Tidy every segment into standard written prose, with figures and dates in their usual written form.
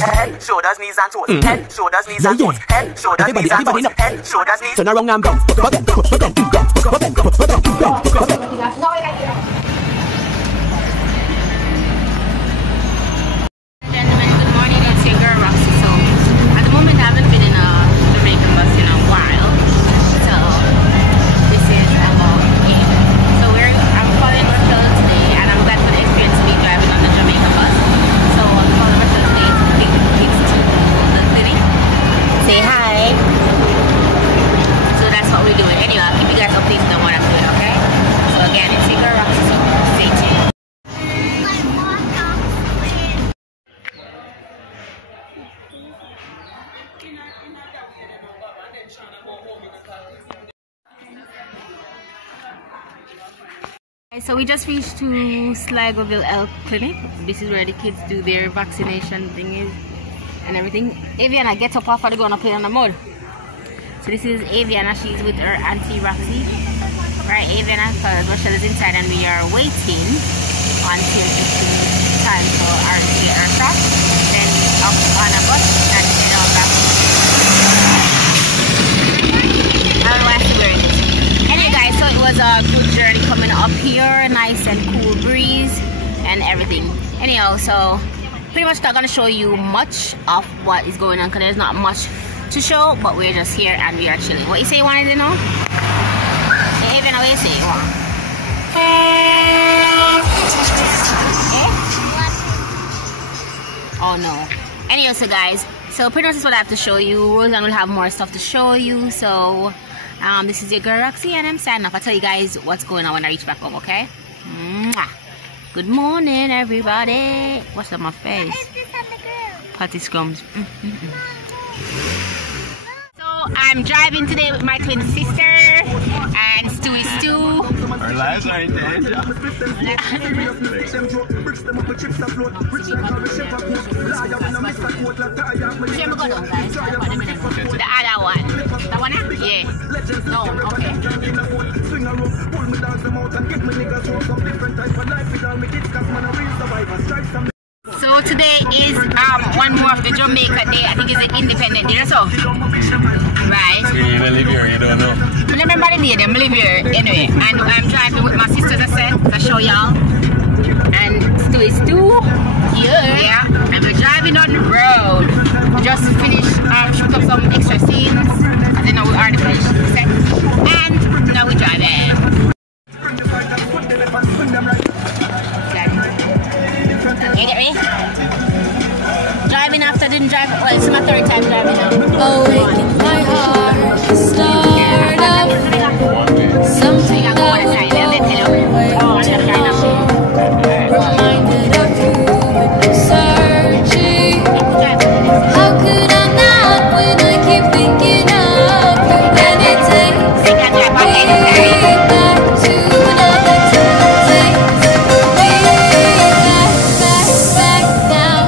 Head, shoulders, knees and toes. Head, shoulders, knees and toes. Head, shoulders, knees and toes. Head, shoulders, knees. Turn around and bounce. So we just reached to Sligoville Health Clinic. This is where the kids do their vaccination thingies and everything. Aviana, get up off of the ground and play on the mud. So this is Aviana, she's with her auntie Roxy. Right, Aviana, because Rochelle is inside and we are waiting until it's time for our to get our shot. Then up on a bus and head on back. I don't know what to wear it. Anyway guys, so it was a good journey coming up here, nice and cool breeze and everything. Anyhow, so pretty much not gonna show you much of what is going on because there's not much to show, but we're just here and we are chilling. What you say you wanted to know? Hey, even what you say you want? Eh? Oh no. Anyway, so guys, so pretty much that's what I have to show you. Roseanne will have more stuff to show you, so this is your girl Roxy and I'm signing off. I'll tell you guys what's going on when I reach back home, okay? Mwah. Good morning, everybody. What's on my face? Patty scrums. So I'm driving today with my twin sister and Stu is Stu. Our lives are in danger. The other one. The one? Yeah. No, okay. So today is one more of the Jamaica Day. I think it's an independent day or so. Right. So you don't live here, you don't know. I remember the day, I live here anyway. And I'm driving with my sisters, I said, to show y'all. And Stu is Stu. Yeah. And we're driving on the road. We just finished shoot up some extra scenes. As you know, we already finished the set. And now we're driving. You get me? Driving after didn't drive. Well, it's my third time driving now. Awaken my heart to start up something that reminded of you when you're searching. How could I not when I keep thinking of you? Then it takes me back to another time. Takes me back down.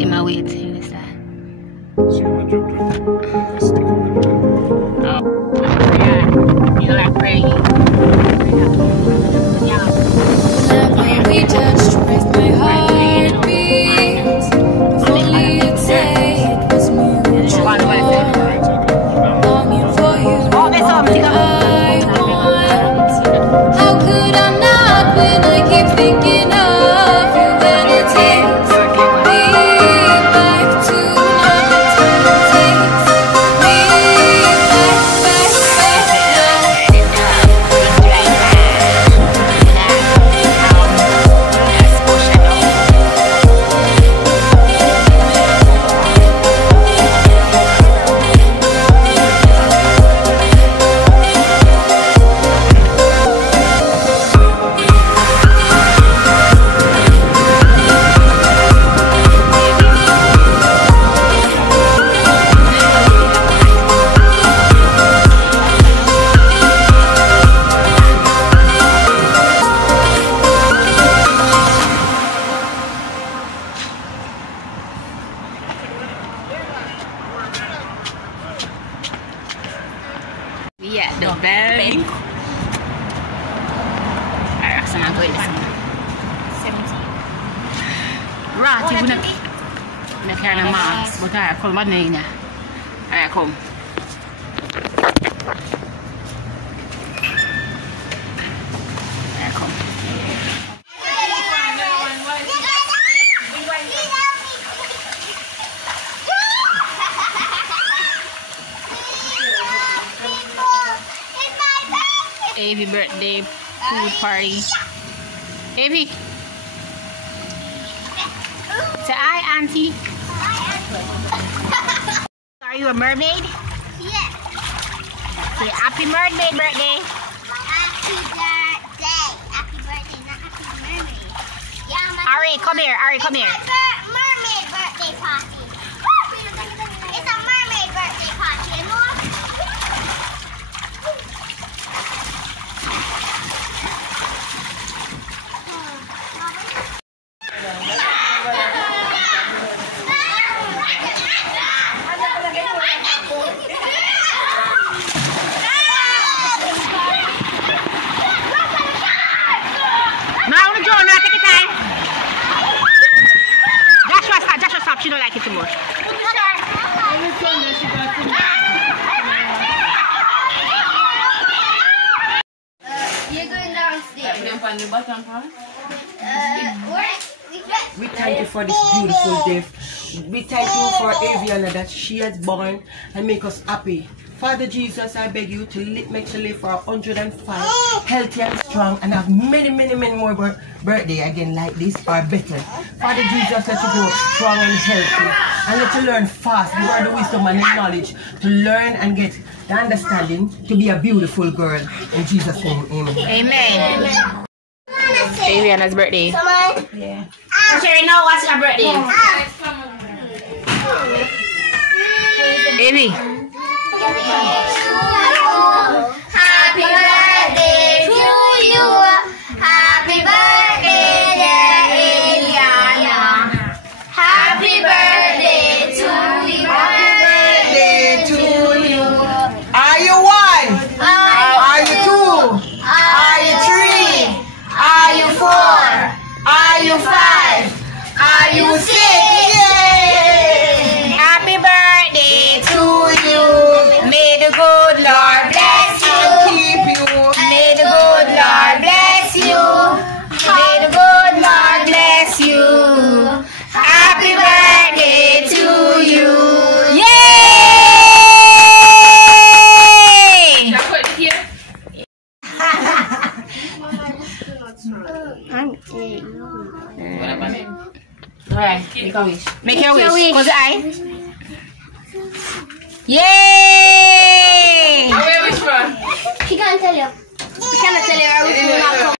In my way to you this time. You know that praying. Whenever we touched with my heartbeat, if only you'd say it was mutual. Longing for you, all I want. How could I not when I keep thinking of you? Then it takes me back to another time. The bank. Alright, so I'm going this one. 17. Right, you wouldn't make her a mask, but I call my name. Alright, come. Alright, come. Avy birthday food party. Avy. Say hi, Auntie. Are you a mermaid? Yeah. Say happy mermaid birthday. Happy birthday. Happy birthday, not happy mermaid. Yeah, Ari, come here. Ari, come here. Mermaid birthday party. It's a mermaid birthday party, you know? She don't like it too much. You're going downstairs. We thank you for this beautiful gift. We thank you for Aviana that she has born and make us happy. Father Jesus, I beg you to make she live for 105, healthy and strong, and have many more birthday again like this or better. Father Jesus, let you grow strong and healthy, and let you learn fast. Give her the wisdom and the knowledge to learn and get the understanding to be a beautiful girl. In Jesus' name, amen. Amen. Aviana's birthday. Yeah. Sherry, now what's your birthday? Avy. Happy birthday to you. Happy birthday, dear Eliana. Happy birthday to you. Happy birthday to you. Are you one? Are you two? Are you 3? Are you 4? Are you 5? Are you 6? Yay! Happy birthday to you. May the good Lord bless you. Keep you. May the good Lord bless you. May the good Lord bless you. Happy birthday to you. Yay! Alright, make a wish. Make your wish. Close your eye. Yay! She can't tell you. She cannot tell you.